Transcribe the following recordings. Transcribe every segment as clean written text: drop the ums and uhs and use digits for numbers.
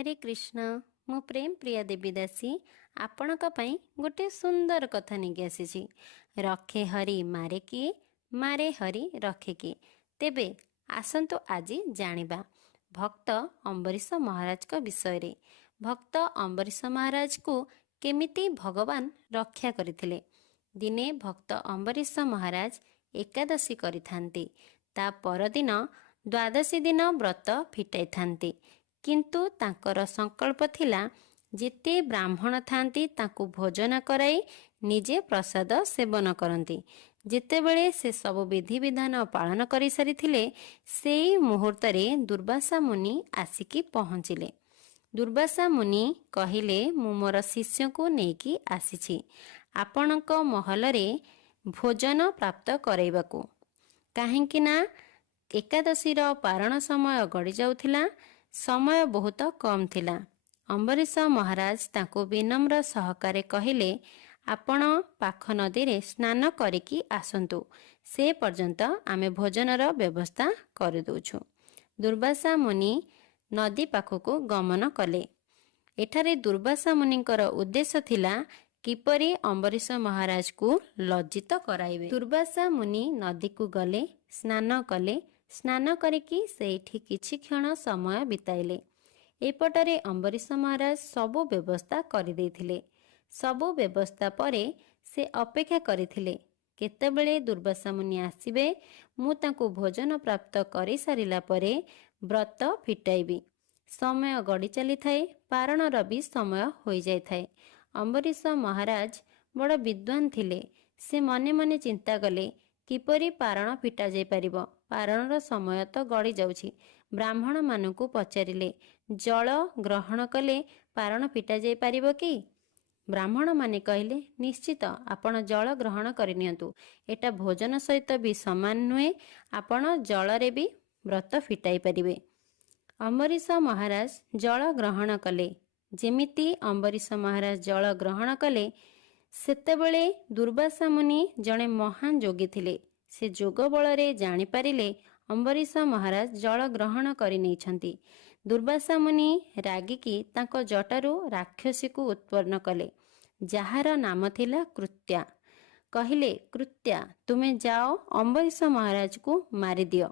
हरे कृष्ण मु प्रेम प्रिया देवी दासी आपणक पई गोटे सुंदर कथा नहीं आसी रखे हरि मारे किए मारे हरि रखे किए। तेबे आसंतु आज जानिबा भक्त अम्बरीश महाराज का विषय रे। भक्त अम्बरीश महाराज को केमिति भगवान रक्षा करथिले। दिने भक्त अम्बरीश महाराज एकादशी करिथांती। ता परदिन द्वादशी दिन व्रत फिटाई थांती। किंतु तांकर संकल्प थिला जेते ब्राह्मण थांती तांकु भोजन कराई निजे प्रसाद सेवन करती। जेतेबेले से सब विधि विधान पालन करि सारिथिले सेई मुहूर्त रे दुर्वासा मुनि आसिकी पहुँचिले। दुर्वासा मुनि कहिले मु मोर शिष्य को नेकी आसीछि आपणक महल रे भोजन प्राप्त कराइबाकू। काहेकि ना एकादशी पारण समय गड़ी जाउथिला। समय बहुत कम थिला। अम्बरीश महाराज तांको विनम्र सहकारे कहिले आपण पाख नदी रे स्नान करिकी आसंतु, से पर्यंत आमे भोजनर व्यवस्था कर दउछु। दुर्वासा मुनि नदी पाखको गमन कले। एठारे दुर्वासा मुनिकर उद्देश्य थिला किपरि अम्बरीश महाराज को लज्जित कराइबे। दुर्वासा मुनि नदी को गले, स्नान कले। स्नान करिकी सेठी किछि क्षण समय बिताइले। एपटरे अम्बरीश महाराज सबु व्यवस्था करि देथिले। सबु व्यवस्था परे से अपेक्षा करिथिले केतेबेले दुर्वासा मुनि आसिबे, मु तांको भोजन प्राप्त करि सारिला परे व्रत फिटाइबी। समय गड़ी चली थाए, पारणर भी समय होई जाय थाए। अम्बरीश महाराज बड़ विद्वान थिले। से मने मने चिंता कले किपरि पारण फिटा जाय परिबो। पारणर समय तो गड़ी जाउछि। ब्राह्मण मानकु पचारिले जल ग्रहण कले पारण फिटा जाय परिबो कि? ब्राह्मण माने कहले निश्चित आपण जल ग्रहण करिनियंतु। एटा भोजन सहित भी समान नुहे। आपण जल रे भी व्रत फिटाई परिबे। अम्बरीश महाराज जल ग्रहण कले। जेमिति अम्बरीश महाराज जल ग्रहण कले सेतेबेले दुर्वासा मुनि जणे महान जोगी थिले। से जोग बलरे जानि पारिले अम्बरीश महाराज जल ग्रहण करि नेछंती। दुर्वासा मुनि रागिकी तांको जटारू राक्षसी को उत्पन्न कले, जाहार नाम थिला कृत्या। कहिले कृत्या तुमे जाओ अम्बरीश महाराज को मारि दियो।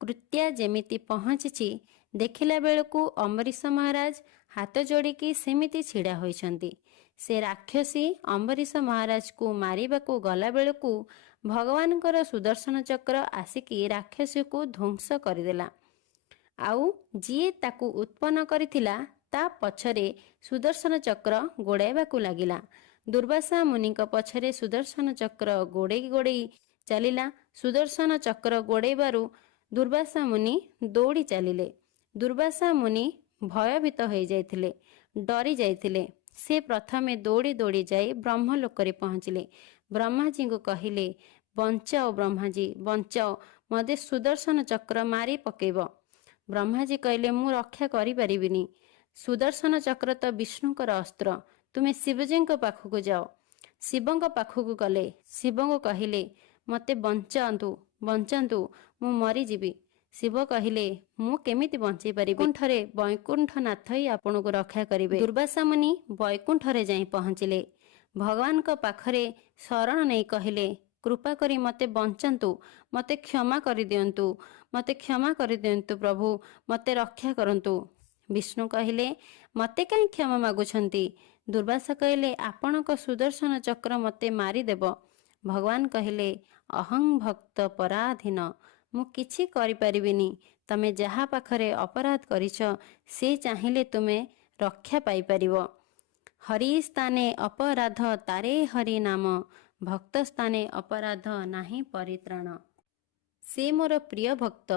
कृत्या जेमिति पहुँची देखिला बेलकू अम्बरीश महाराज हाथ जोड़िकी सेमिति छिड़ा होइछंती। से राक्षसी अम्बरीश महाराज को मारिबाकू गला बेलकू भगवानकर सुदर्शन चक्र आसिकी राक्षसी को ध्वंस करदेला। आउ जिए ताकू उत्पन्न करिथिला ता पछरे सुदर्शन चक्र गोड़ाइबाकू लागिला। दुर्वासा मुनिक पछरे सुदर्शन चक्र गोड़ेई गोड़ेई चलिला। सुदर्शन चक्र गोड़ेइबारु दुर्वासा मुनि दौड़ी चलिले। दुर्वासा मुनि भयभीत हो जाइथिले, डरी जाइथिले। से प्रथमे दौड़ी दौड़ी जाई ब्रह्मलोकरे पहुँचिले। ब्रह्माजी को कहिले बंचाओ ब्रह्माजी बंचाओ, मते सुदर्शन चक्र मारी पकेब। ब्रह्माजी कहले मु रक्षा करि परिबिनी। सुदर्शन चक्र तो विष्णुकर अस्त्र, तुमे शिवजी पाखक जाओ। शिवंक पाखक गले। शिव को कहिले मते बंचातु बंचातु, मु मरी जीवी। शिव कहिले मु केमिति बंचई पारिबि? वैकुंठरे वैकुंठनाथ ही आपन को रक्षा करिवे। दुर्वासा मुनि वैकुंठरे जाई पहुँचिले। भगवान को पाखरे शरण नहीं कहिले कृपा करी मते बंचातु, मते क्षमा करि दियंतु, मते क्षमा करि दियंतु प्रभु, मते रक्षा करंतु। विष्णु कहिले मते काई क्षमा मागुछंती? दुर्वासा कहिले आपणक सुदर्शन चक्र मते मारी देब। भगवान कहिले अहं भक्त पराधीन, मु किछि करि परिबिनी। तमे जहा पाखरे अपराध करिछ से चाहिले तुमे रक्षा पाई परिबो। हरि स्थाने अपराध तारे हरि नाम, भक्त स्थाने अपराध नाही परित्राण। से मोर प्रिय भक्त,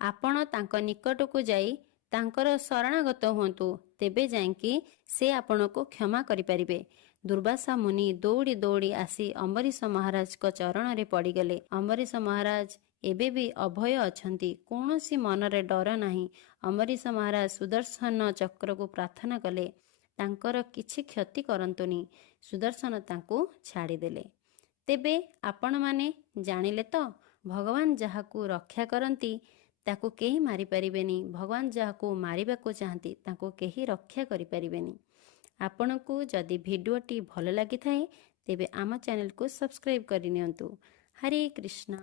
आपण तांक निकट को जाई तांकर शरणागत हुंतु, तेबे जाइकी से आपण को क्षमा करि परिबे। दुर्वासा मुनि दौड़ी दौड़ी आसी अम्बरीश महाराज को चरण रे पड़ीगले। अम्बरीश महाराज एबे भी अभय अछंती, कौनसी मनरे डर नाही। अम्बरीश महाराज सुदर्शन चक्र को प्रार्थना कले तांकर किछि क्षति करंतुनी। सुदर्शन तांको छाड़ी देले। तेबे आपण माने जानिले तो भगवान जाहाकू रक्षा करंती ତାକୁ କେହି ମାରିପାରିବେନି। ଭଗବାନ ଯାହାକୁ ମାରିବାକୁ ଚାହାନ୍ତି ତାଙ୍କୁ କେହି ରକ୍ଷା କରିପାରିବେନି। ଆପଣଙ୍କୁ ଯଦି ଭିଡ଼ିଓଟି ଭଲ ଲାଗିଥାଏ ତେବେ ଆମ ଚ୍ୟାନେଲକୁ ସବସ୍କ୍ରାଇବ୍ କରିନିଅନ୍ତୁ। ହରେ କୃଷ୍ଣ।